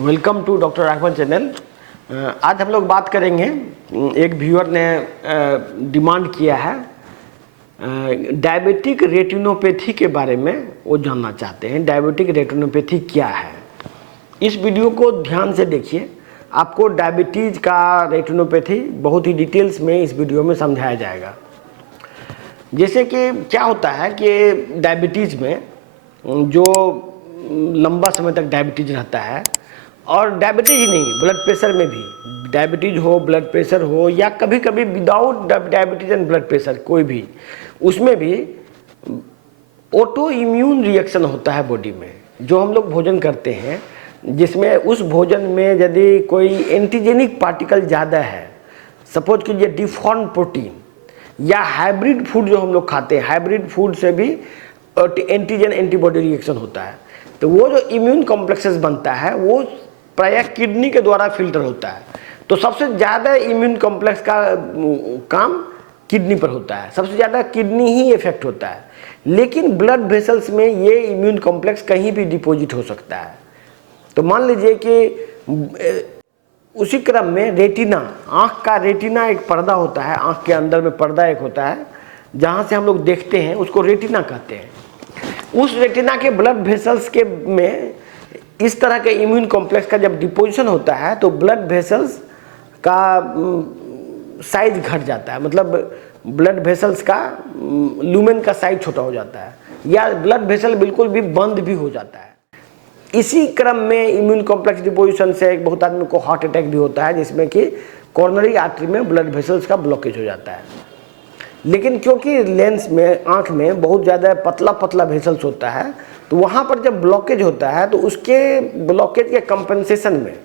Welcome to doctor Raghavan channel. आज हम लोग बात करेंगे, एक व्यूअर ने डिमांड किया है डायबिटिक रेटिनोपैथी के बारे में। वो जानना चाहते हैं डायबिटिक रेटिनोपैथी क्या है। इस वीडियो को ध्यान से देखिए, आपको डायबिटीज़ का रेटिनोपैथी बहुत ही डिटेल्स में इस वीडियो में समझाया जाएगा। जैसे कि क्या होता है कि डायबिटीज़ में जो लंबा समय तक डायबिटीज़ रहता है, और डायबिटीज़ ही नहीं, ब्लड प्रेशर में भी डायबिटीज़ हो, ब्लड प्रेशर हो, या कभी कभी without diabetes and blood pressure कोई भी, उसमें भी ऑटो इम्यून रिएक्शन होता है बॉडी में। जो हम लोग भोजन करते हैं, जिसमें उस भोजन में यदि कोई एंटीजेनिक पार्टिकल ज़्यादा है, सपोज कीजिए डिफॉर्म प्रोटीन या हाइब्रिड फूड जो हम लोग खाते हैं, हाइब्रिड फूड से भी एंटीजन एंटीबॉडी रिएक्शन होता है। तो वो जो इम्यून कॉम्प्लेक्सेस बनता है वो प्रायः किडनी के द्वारा फिल्टर होता है। तो सबसे ज़्यादा इम्यून कॉम्प्लेक्स का काम किडनी पर होता है, सबसे ज़्यादा किडनी ही इफेक्ट होता है। लेकिन ब्लड वेसल्स में ये इम्यून कॉम्प्लेक्स कहीं भी डिपॉजिट हो सकता है। तो मान लीजिए कि उसी क्रम में रेटिना, आँख का रेटिना एक पर्दा होता है, आँख के अंदर में पर्दा एक होता है जहाँ से हम लोग देखते हैं, उसको रेटिना कहते हैं। उस रेटिना के ब्लड वेसल्स के में इस तरह के इम्यून कॉम्प्लेक्स का जब डिपोजिशन होता है तो ब्लड वेसल्स का साइज घट जाता है, मतलब ब्लड वेसल्स का लूमेन का साइज छोटा हो जाता है, या ब्लड वेसल बिल्कुल भी बंद भी हो जाता है। इसी क्रम में इम्यून कॉम्प्लेक्स डिपोजिशन से बहुत आदमी को हार्ट अटैक भी होता है, जिसमें कि कॉर्नरी आर्टरी में ब्लड वेसल्स का ब्लॉकेज हो जाता है। लेकिन क्योंकि लेंस में, आँख में बहुत ज़्यादा पतला पतला वेसल्स होता है, तो वहाँ पर जब ब्लॉकेज होता है तो उसके ब्लॉकेज के कंपनसेशन में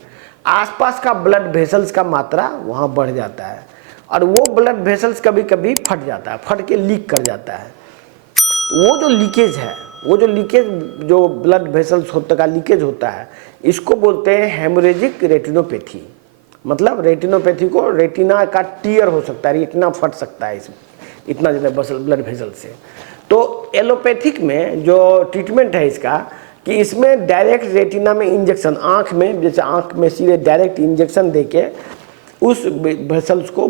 आसपास का ब्लड वेसल्स का मात्रा वहाँ बढ़ जाता है, और वो ब्लड वेसल्स कभी कभी फट जाता है, फट के लीक कर जाता है। तो वो जो लीकेज है, वो जो लीकेज, जो ब्लड वेसल्स होता का लीकेज होता है, इसको बोलते हैं हेमोरेजिक रेटिनोपैथी। मतलब रेटिनोपैथी को, रेटिना का टीयर हो सकता है, रेटिना फट सकता है इसमें इतना ज़्यादा ब्लड वेसल से। तो एलोपैथिक में जो ट्रीटमेंट है इसका, कि इसमें डायरेक्ट रेटिना में इंजेक्शन, आँख में, जैसे आँख में सीधे डायरेक्ट इंजेक्शन देके उस वेसल्स को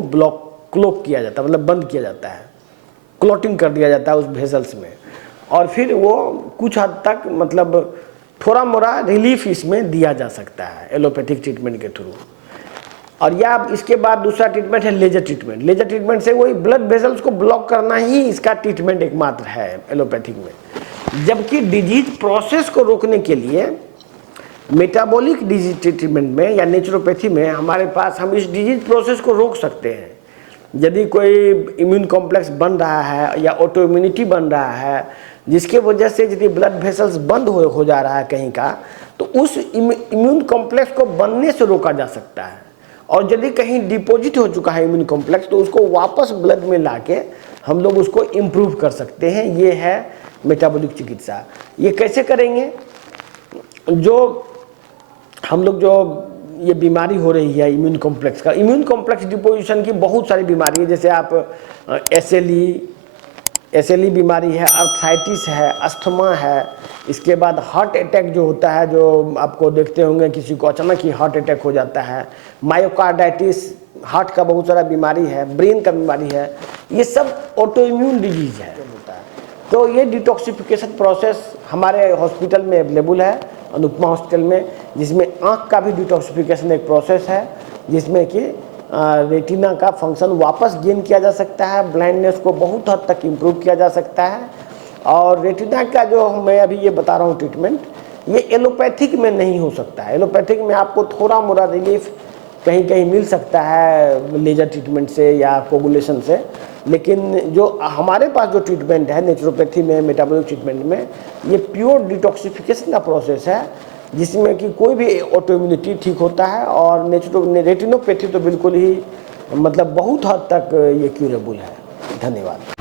क्लोक किया जाता है, मतलब बंद किया जाता है, क्लॉटिंग कर दिया जाता है उस वेसल्स में, और फिर वो कुछ हद तक, मतलब थोड़ा मोड़ा रिलीफ इसमें दिया जा सकता है एलोपैथिक ट्रीटमेंट के थ्रू। और या इसके बाद दूसरा ट्रीटमेंट है लेजर ट्रीटमेंट। लेजर ट्रीटमेंट से वही ब्लड वेसल्स को ब्लॉक करना ही इसका ट्रीटमेंट एकमात्र है एलोपैथिक में। जबकि डिजीज प्रोसेस को रोकने के लिए मेटाबॉलिक डिजीज ट्रीटमेंट में या नेचुरोपैथी में हमारे पास, हम इस डिजीज प्रोसेस को रोक सकते हैं। यदि कोई इम्यून कॉम्प्लेक्स बन रहा है या ऑटो इम्यूनिटी बन रहा है, जिसके वजह से यदि ब्लड वेसल्स बंद हो जा रहा है कहीं का, तो उस इम्यून कॉम्प्लेक्स को बनने से रोका जा सकता है। और यदि कहीं डिपॉजिट हो चुका है इम्यून कॉम्प्लेक्स, तो उसको वापस ब्लड में लाके हम लोग उसको इम्प्रूव कर सकते हैं। ये है मेटाबॉलिक चिकित्सा। ये कैसे करेंगे? जो हम लोग, जो ये बीमारी हो रही है इम्यून कॉम्प्लेक्स का, इम्यून कॉम्प्लेक्स डिपोजिशन की बहुत सारी बीमारी है। जैसे आप एसएलई बीमारी है, अर्थराइटिस है, अस्थमा है, इसके बाद हार्ट अटैक जो होता है, जो आपको देखते होंगे किसी को अचानक ही हार्ट अटैक हो जाता है, मायोकार्डाइटिस, हार्ट का बहुत सारा बीमारी है, ब्रेन का बीमारी है, ये सब ऑटो इम्यून डिजीज है होता है। तो ये डिटॉक्सिफिकेशन प्रोसेस हमारे हॉस्पिटल में अवेलेबल है, अनुपमा हॉस्पिटल में, जिसमें आँख का भी डिटॉक्सिफिकेशन एक प्रोसेस है, जिसमें कि रेटिना का फंक्शन वापस गेन किया जा सकता है, ब्लाइंडनेस को बहुत हद तक इम्प्रूव किया जा सकता है। और रेटिना का जो मैं अभी ये बता रहा हूँ ट्रीटमेंट, ये एलोपैथिक में नहीं हो सकता है। एलोपैथिक में आपको थोड़ा मोड़ा रिलीफ कहीं कहीं मिल सकता है लेजर ट्रीटमेंट से या कोगुलेशन से, लेकिन जो हमारे पास जो ट्रीटमेंट है नेचुरोपैथी में, मेटाबॉलिक ट्रीटमेंट में, ये प्योर डिटॉक्सिफिकेशन का प्रोसेस है, जिसमें कि कोई भी ऑटो इम्यूनिटी ठीक होता है। और रेटिनोपैथी तो बिल्कुल ही, मतलब बहुत हद तक ये क्यूरेबल है। धन्यवाद।